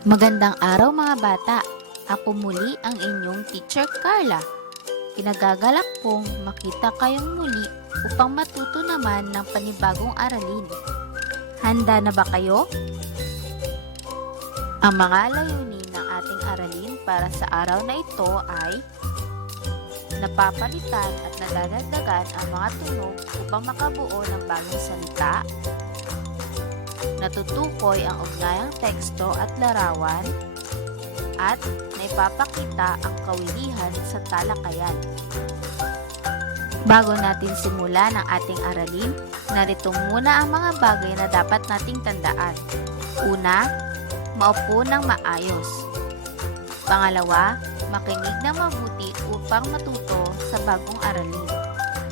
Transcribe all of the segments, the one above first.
Magandang araw mga bata. Ako muli ang inyong teacher Carla. Pinagagalak kong makita kayong muli upang matuto naman ng panibagong aralin. Handa na ba kayo? Ang mga layunin ng ating aralin para sa araw na ito ay napapalitan at nadadagdagan ang mga tunog upang makabuo ng bagong salita, natutukoy ang ugnayang teksto at larawan, at naipapakita ang kawilihan sa talakayan. Bago natin simulan ang ating aralin, narito muna ang mga bagay na dapat nating tandaan. Una, maupo ng maayos. Pangalawa, makinig ng mabuti upang matuto sa bagong aralin.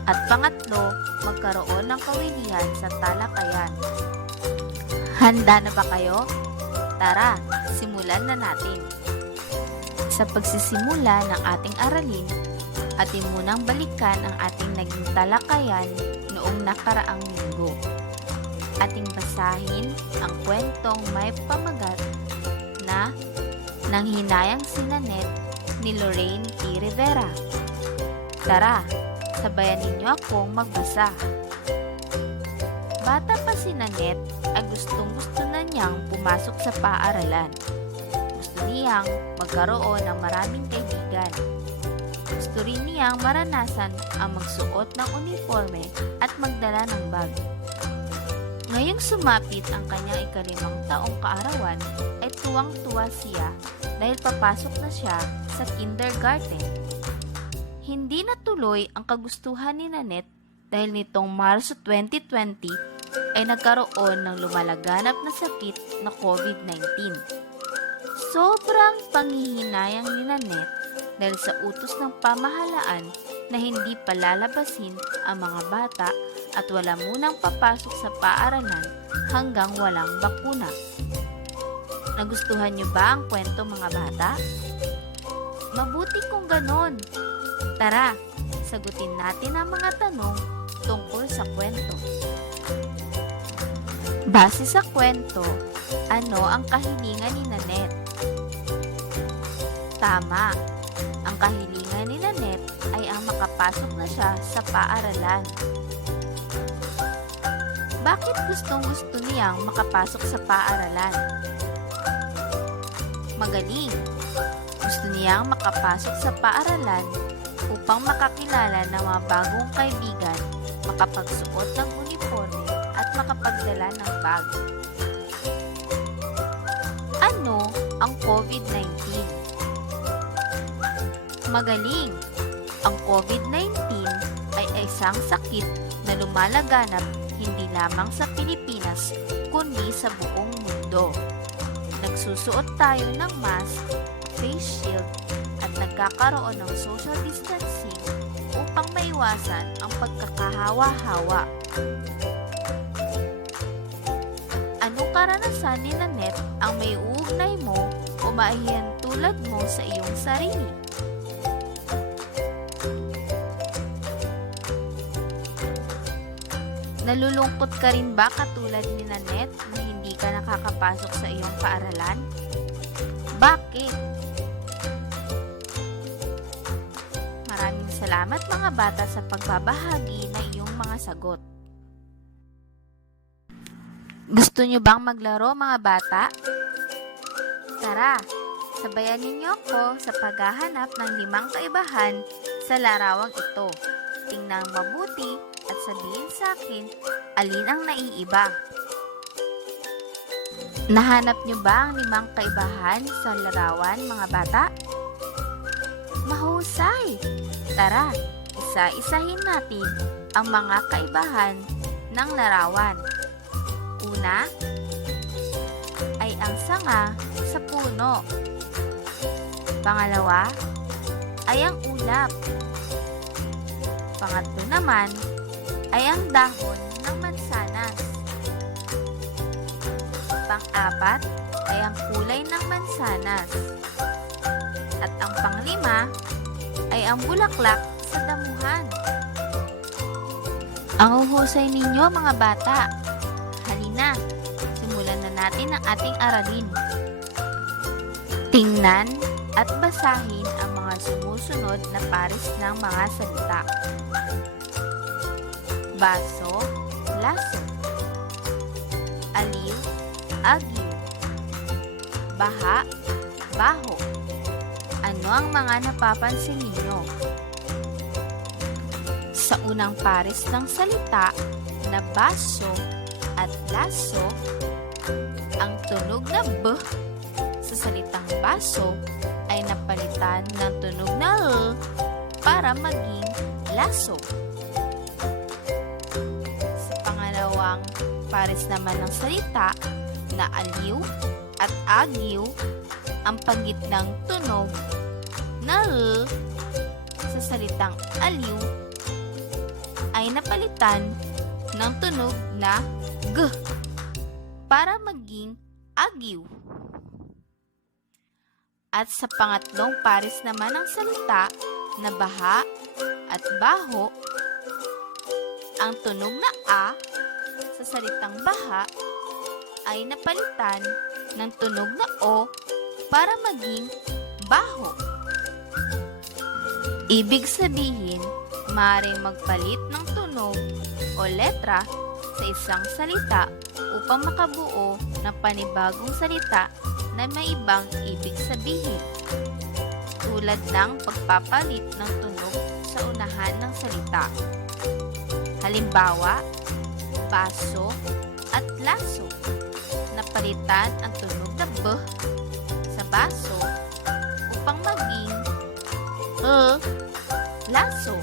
At pangatlo, magkaroon ng kawilihan sa talakayan. Handa na ba kayo? Tara, simulan na natin. Sa pagsisimula ng ating aralin, atin munang balikan ang ating naging talakayan noong nakaraang linggo. Ating basahin ang kwentong may pamagat na Nanghinayang si Nanette ni Lorraine T. Rivera. Tara, sabayan ninyo akong magbasa. Bata pa si Nanette ay gustong-gusto na niyang pumasok sa paaralan. Gusto niyang magkaroon ng maraming kaibigan. Gusto rin niyang maranasan ang magsuot ng uniforme at magdala ng bag. Ngayong sumapit ang kanyang ika-5 taong kaarawan ay tuwang-tuwa siya dahil papasok na siya sa kindergarten. Hindi natuloy ang kagustuhan ni Nanette dahil nitong Marso 2020 ay nagkaroon ng lumalaganap na sakit na COVID-19. Sobrang panghihinayang ni Nanette dahil sa utos ng pamahalaan na hindi palalabasin ang mga bata at wala munang papasok sa paaralan hanggang walang bakuna. Nagustuhan niyo ba ang kwento mga bata? Mabuti kung ganon. Tara, sagutin natin ang mga tanong tungkol sa kwento. Base sa kwento, ano ang kahilingan ni Nanette? Tama, ang kahilingan ni Nanette ay ang makapasok na siya sa paaralan. Bakit gustong-gusto niyang makapasok sa paaralan? Magaling! Gusto niyang makapasok sa paaralan upang makakilala ng mga bagong kaibigan, makapagsuot ng uniforme at makapagdala ng bag. Ano ang COVID-19? Magaling! Ang COVID-19 ay isang sakit na lumalaganap hindi lamang sa Pilipinas kundi sa buong mundo. Nagsusuot tayo ng mask, face shield at nagkakaroon ng social distancing upang maiwasan ang pagkakahawa-hawa. Anong karanasan ni Nanette ang may uugnay mo o maihintulad mo sa iyong sarili? Nalulungkot ka rin ba katulad ni Nanette na hindi ka nakakapasok sa iyong paaralan? Bakit? Maraming salamat mga bata sa pagbabahagi ng iyong mga sagot. Gusto niyo bang maglaro mga bata? Tara, sabayan ninyo ako sa paghahanap ng 5 kaibahan sa larawang ito. Tingnan mabuti at sabihin sa akin alin ang naiiba. Nahanap niyo ba ang 5 kaibahan sa larawan mga bata? Mahusay! Tara, isa-isahin natin ang mga kaibahan ng larawan. Una ay ang sanga sa puno. Pangalawa ay ang ulap. Pangatlo naman ay ang dahon ng mansanas. Pang-apat ay ang kulay ng mansanas. At ang panglima ay ang bulaklak sa damuhan. Ang uhusay ninyo mga bata. Halina, simulan na natin ang ating aralin. Tingnan at basahin ang mga sumusunod na pares ng mga salita. Baso, laso. Aliw, agyo. Baha, baho. Ano ang mga napapansin ninyo? Sa unang pares ng salita na baso at laso, ang tunog na B sa salitang baso ay napalitan ng tunog na L para maging laso. Sa pangalawang pares naman ng salita na aliw at agyo, ang paggitnang tunog na L sa salitang aliw ay napalitan ng tunog na G para maging agyo. At sa pangatlong pares naman ng salita na baha at baho, ang tunog na A sa salitang baha ay napalitan ng tunog na O para maging baho. Ibig sabihin, maaaring magpalit ng tunog o letra sa isang salita upang makabuo ng panibagong salita na may ibang ibig sabihin, tulad ng pagpapalit ng tunog sa unahan ng salita. Halimbawa, baso at laso. Napalitan ang tunog na B sa baso upang maging laso.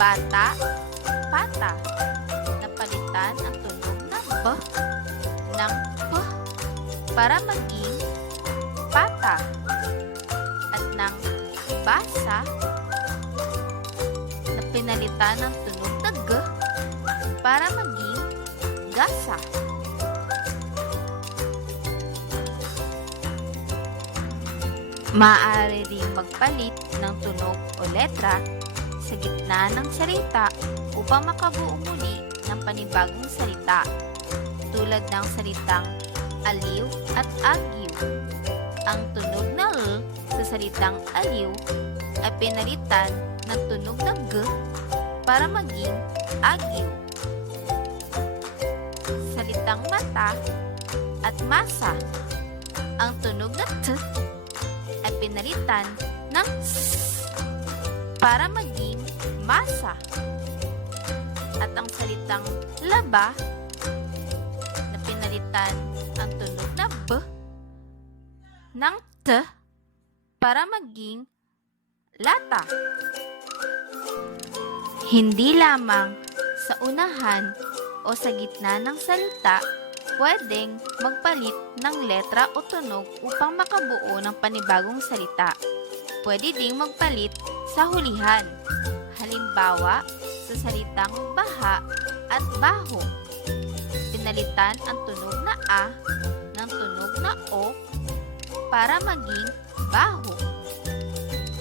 Bata, pata. Napalitan ang tunog na B ng P para maging pata. At ng basa na pinalitan ng tunog na G para maging gasa. Maaari ring magpalit ng tunog o letra sa gitna ng salita upang makabuo muli ng panibagong salita, tulad ng salitang aliw at agyo. Ang tunog na L sa salitang aliw ay pinalitan ng tunog na G para maging agyo. Salitang mata at masa. Ang tunog na T ay pinalitan ng S para maging masa. At ang salitang laba na pinalitan ang tunog na B ng T para maging lata. Hindi lamang sa unahan o sa gitna ng salita pwedeng magpalit ng letra o tunog upang makabuo ng panibagong salita. Pwede ding magpalit sa hulihan. Halimbawa, sa salitang baha at baho, pinalitan ang tunog na A ng tunog na O para maging baho.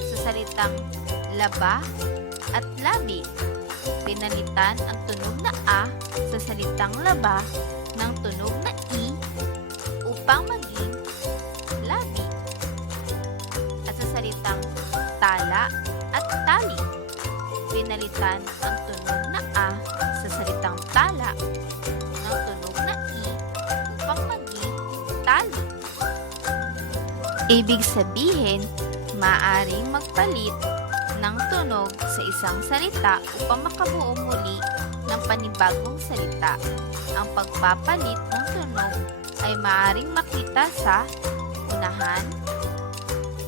Sa salitang laba at labi, pinalitan ang tunog na A sa salitang laba ng tunog na I upang maging labi. At sa salitang tala at tali, pinalitan ang tunog na A sa salitang tala ng tunog na I upang maging tali. Ibig sabihin, maaaring magpalit ng tunog sa isang salita upang makabuo muli ng panibagong salita. Ang pagpapalit ng tunog ay maaaring makita sa unahan,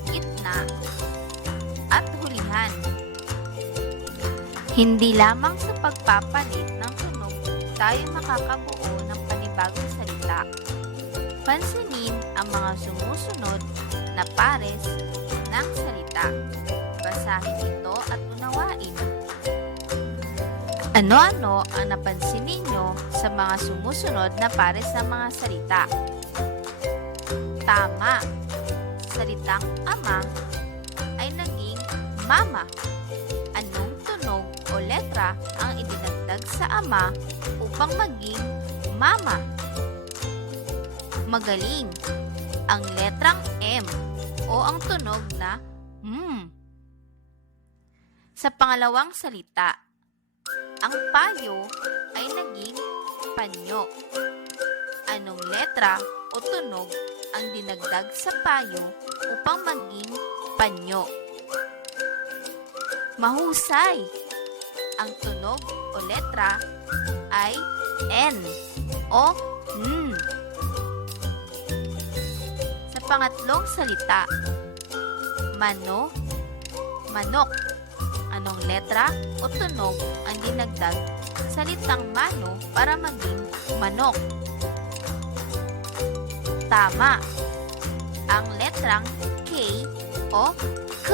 gitna, at hulihan. Hindi lamang sa pagpapalit ng tunog tayo makakabuo ng panibagong salita. Pansinin ang mga sumusunod na pares ng salita. Basahin ito at unawain. Ano-ano ang napansin ninyo sa mga sumusunod na pares ng mga salita? Tama. Salitang ama ay naging mama. Anong tunog o letra ang idinagdag sa ama upang maging mama? Magaling. ang letrang M o ang tunog na Sa pangalawang salita, ang payo ay naging panyo. Anong letra o tunog ang dinagdag sa payo upang maging panyo? Mahusay! Ang tunog o letra ay N o N. Sa pangatlong salita, mano, manok. Anong letra o tunog ang dinagdag sa salitang mano para maging manok? Tama! Ang letrang K o K.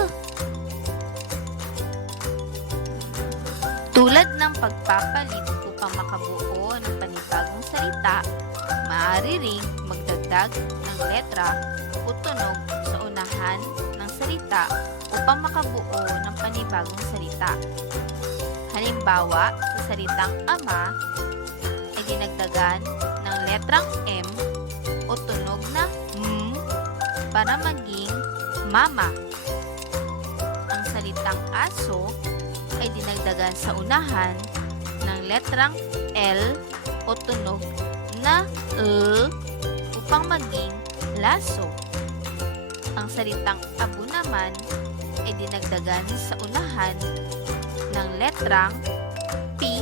Tulad ng pagpapalit upang makabuo ng panibagong salita, maaari ring magdagdag ng letra o tunog sa unahan ng salita upang makabuo ng panibagong salita. Halimbawa, sa salitang ama ay dinagdagan ng letrang M o tunog na M para maging mama. Ang salitang aso ay dinagdagan sa unahan ng letrang L o tunog na L upang maging laso. Ang salitang abo naman ay dinagdagan sa unahan ng letrang P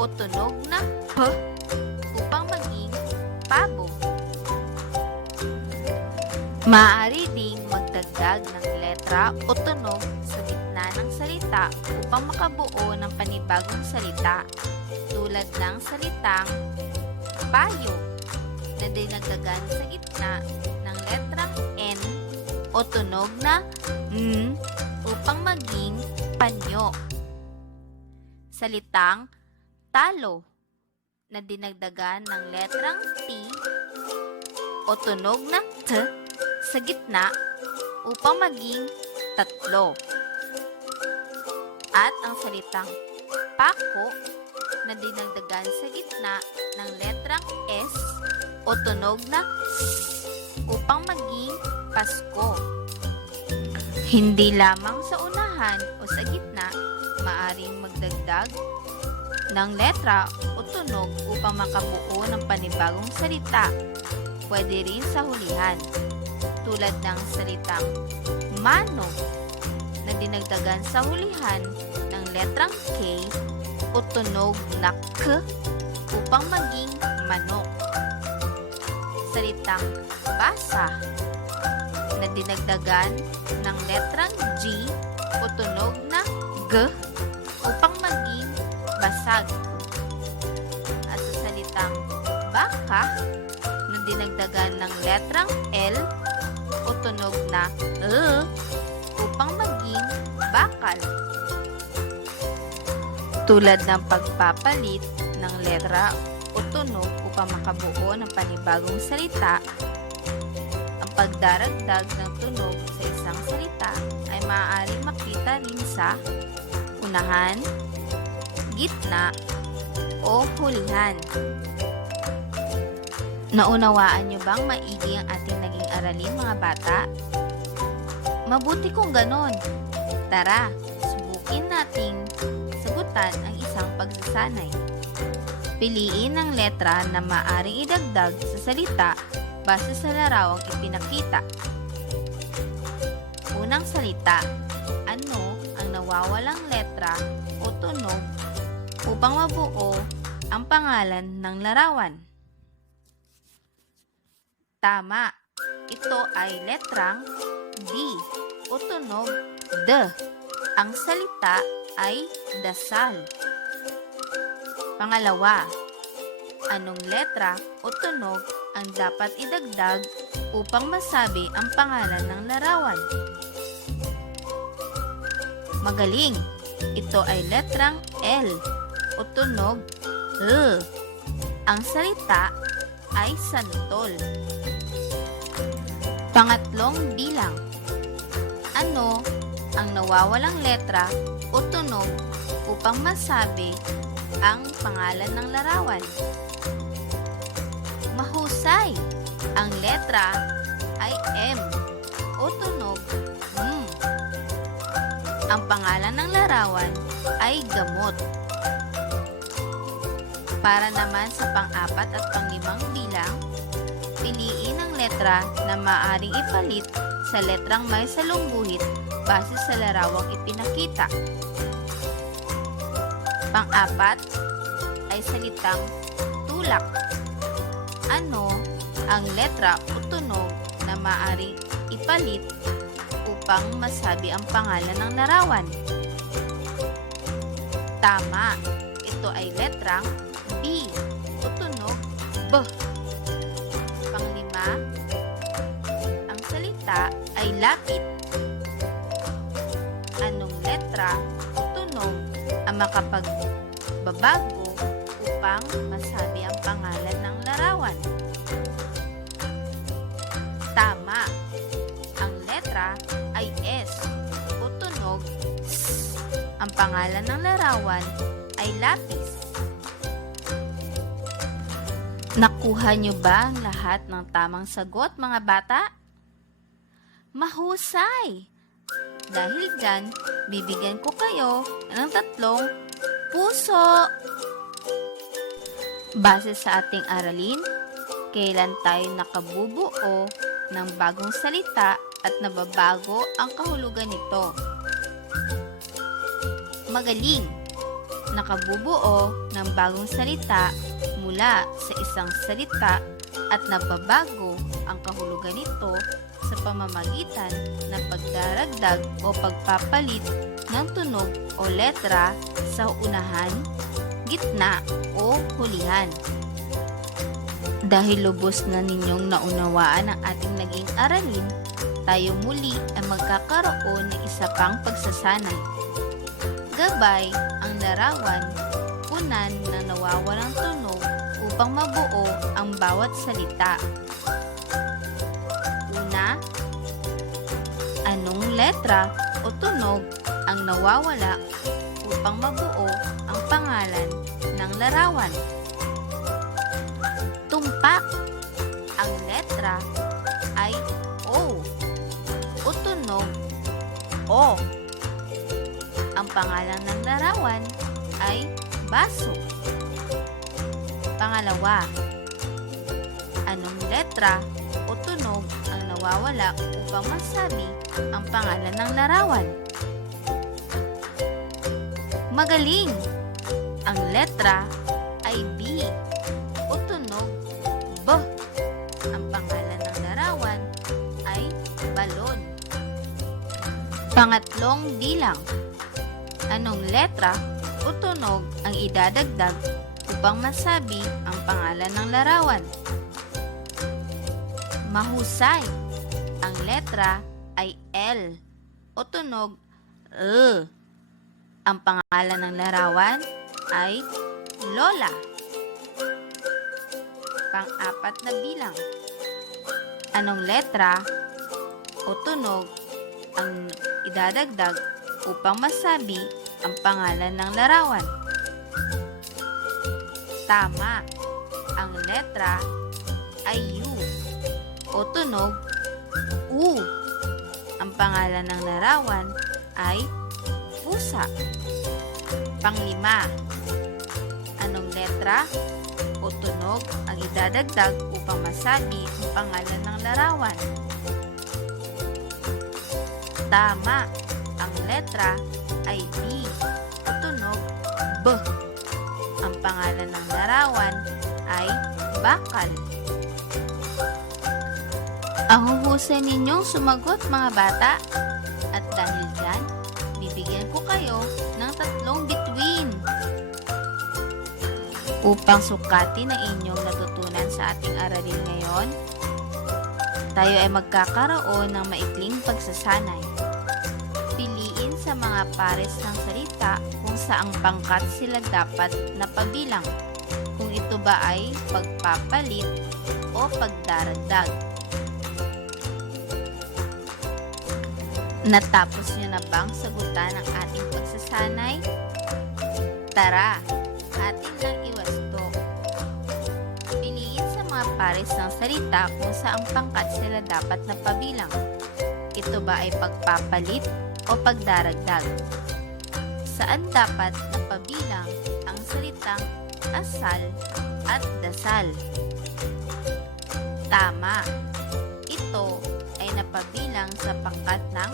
o tunog na P upang maging pabo. Maaari ding magdagdag ng letra o tunog sa gitna ng salita upang makabuo ng panibagong salita, tulad ng salitang payo na dinagdagan sa gitna ng letrang N o tunog na N upang maging panyo. Salitang talo na dinagdagan ng letrang T o tunog na T sa gitna upang maging tatlo. At ang salitang pako na dinagdagan sa gitna ng letrang S o tunog na S upang maging Pasko. Hindi lamang sa unahan o sa gitna, maaring magdagdag ng letra o tunog upang makabuo ng panibagong salita. Pwede rin sa hulihan, tulad ng salitang mano na dinagdagan sa hulihan ng letrang K o tunog na K upang maging manok. Salitang basa na dinagdagan ng letrang G o tunog na G upang maging basag. At sa salitang baka na dinagdagan ng letrang L o tunog na L upang maging bakal. Tulad ng pagpapalit ng letra o tunog upang makabuo ng panibagong salita, ang pagdaragdag ng tunog sa isang salita ay maaaring makita rin sa unahan, gitna, o hulihan. Naunawaan niyo bang maigi ang ating naging aralin, mga bata? Mabuti kung ganon. Tara, subukin nating sagutan ang isang pagsasanay. Piliin ang letra na maaaring idagdag sa salita base sa larawang ipinakita. Unang salita, ano ang nawawalang letra o tunog upang mabuo ang pangalan ng larawan? Tama, ito ay letrang D o tunog D. Ang salita ay dasal. Pangalawa, anong letra o tunog ang dapat idagdag upang masabi ang pangalan ng larawan? Magaling! Ito ay letrang L o tunog L. Ang salita ay santol. Pangatlong bilang. Ano ang nawawalang letra o tunog upang masabi ang pangalan ng larawan? Mahusay! Ang letra ay M o tunog M. Ang pangalan ng larawan ay gamot. Para naman sa pang-4 at pang-5 bilang, piliin ang letra na maaaring ipalit sa letrang may salungguhit base sa larawang ipinakita. Pang-4 ay salitang tulak. Ano ang letra o tunog na maaaring ipalit upang masabi ang pangalan ng larawan? Tama, ito ay letrang B o tunog B. Pang-5, ang salita ay lapit. Anong letra o tunog ang makapagbabago upang masabi ang pangalan ng larawan? Tama, ang letra ay S o tunog S. Ang pangalan ng larawan ay lapis. Nakuha niyo ba ang lahat ng tamang sagot, mga bata? Mahusay! Dahil dyan, bibigyan ko kayo ng 3 puso. Base sa ating aralin, kailan tayo nakabubuo ng bagong salita at nababago ang kahulugan nito? Magaling! Nakabubuo ng bagong salita mula sa isang salita at nababago ang kahulugan nito sa pamamagitan ng pagdaragdag o pagpapalit ng tunog o letra sa unahan, gitna o hulihan. Dahil lubos na ninyong naunawaan ang ating naging aralin, tayo muli ay magkakaroon ng isa pang pagsasanay. Gabay ang larawan, punan na nawawalang tunog upang mabuo ang bawat salita. Una, anong letra o tunog ang nawawala upang mabuo ang pangalan ng larawan? Tumpak, ang letra ay O o tunog O. Ang pangalan ng larawan ay baso. Pangalawa, anong letra o tunog ang nawawala upang masabi ang pangalan ng larawan? Magaling! Ang letra ay B o tunog B. Ang pangalan ng larawan ay balon. Pangatlong bilang, anong letra o tunog ang idadagdag upang masabi ang pangalan ng larawan? Mahusay! Ang letra ay L o tunog L. Ang pangalan ng larawan ay Lola. Pang-4 na bilang, anong letra o tunog ang idadagdag upang masabi ang pangalan ng larawan? Tama, ang letra ay U o tunog U. Ang pangalan ng larawan ay pusa. Pang-5, anong letra o tunog ang idadagdag upang masabi ang pangalan ng larawan? Tama, ang letra ay B o tunog B. Ang pangalan ng larawan ay bakal. Ang huhusay ninyong sumagot, mga bata. At dahil dyan, bibigyan ko kayo ng 3 bituin upang sukatin ang inyong natutunan sa ating aralin ngayon. Tayo ay magkakaroon ng maikling pagsasanay. Piliin sa mga pares ng salita kung saang pangkat sila dapat napabilang, kung ito ba ay pagpapalit o pagdaragdag. Natapos niyo na bang sagutan ang ating pagsasanay? Tara, atin lang iwasto. Piliin sa mga pares ng salita kung saang pangkat sila dapat na pabilang. Ito ba ay pagpapalit o pagdaragdag? Saan dapat na pabilang ang salitang asal at dasal? Tama. Ito ay napabilang sa pangkat ng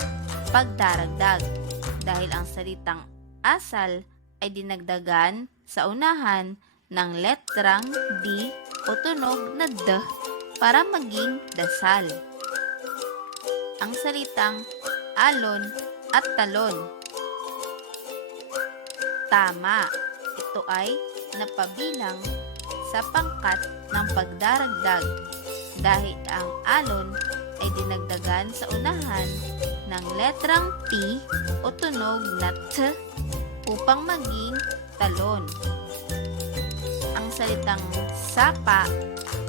pagdaragdag dahil ang salitang asal ay dinagdagan sa unahan ng letrang D o tunog na D para maging dasal. Ang salitang alon at talon. Tama, ito ay napabilang sa pangkat ng pagdaragdag dahil ang alon ay dinagdagan sa unahan ng letrang T o tunog na T upang maging talon. Ang salitang sapa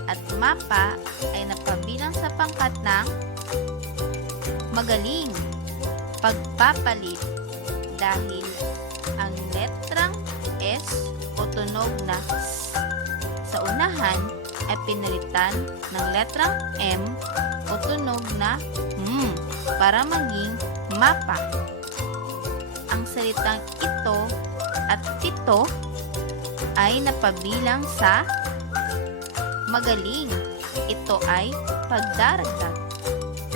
at mapa ay napabilang sa pangkat ng magaling, pagpapalit dahil ang letrang S o tunog na S sa unahan ay pinalitan ng letrang M o tunog na M para maging mapa. Ang salitang ito at pito ay napabilang sa magaling. Ito ay pagdaragdag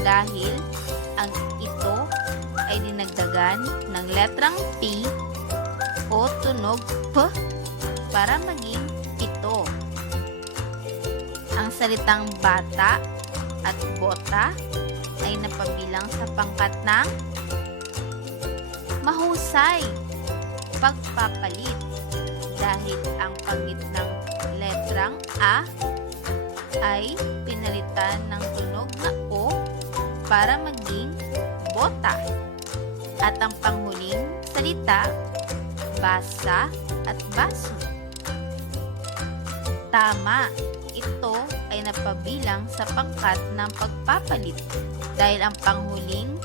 dahil ang ito ay dinagdagan ng letrang P o tunog P para maging pito. Ang salitang bata at bota ay napabilang sa pangkat ng mahusay, pagpapalit dahil ang pagitnang letrang A ay pinalitan ng tunog na O para maging bota. At ang panghuling salita, basa at baso. Tama, ito ay napabilang sa pangkat ng pagpapalit dahil ang panghuling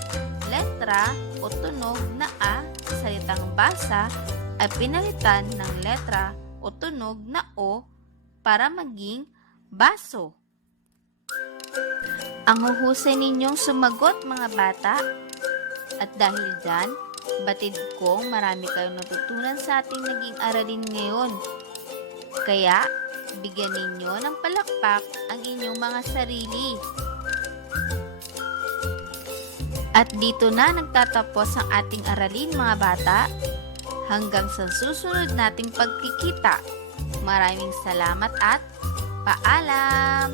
letra o tunog na A sa salitang basa ay pinalitan ng letra o tunog na O para maging baso. Ang huhusay ninyong sumagot mga bata. At dahil dyan, batid kong marami kayong natutunan sa ating naging aralin ngayon. Kaya, bigyan ninyo ng palakpak ang inyong mga sarili. At dito na nagtatapos ang ating aralin mga bata. Hanggang sa susunod nating pagkikita. Maraming salamat at paalam!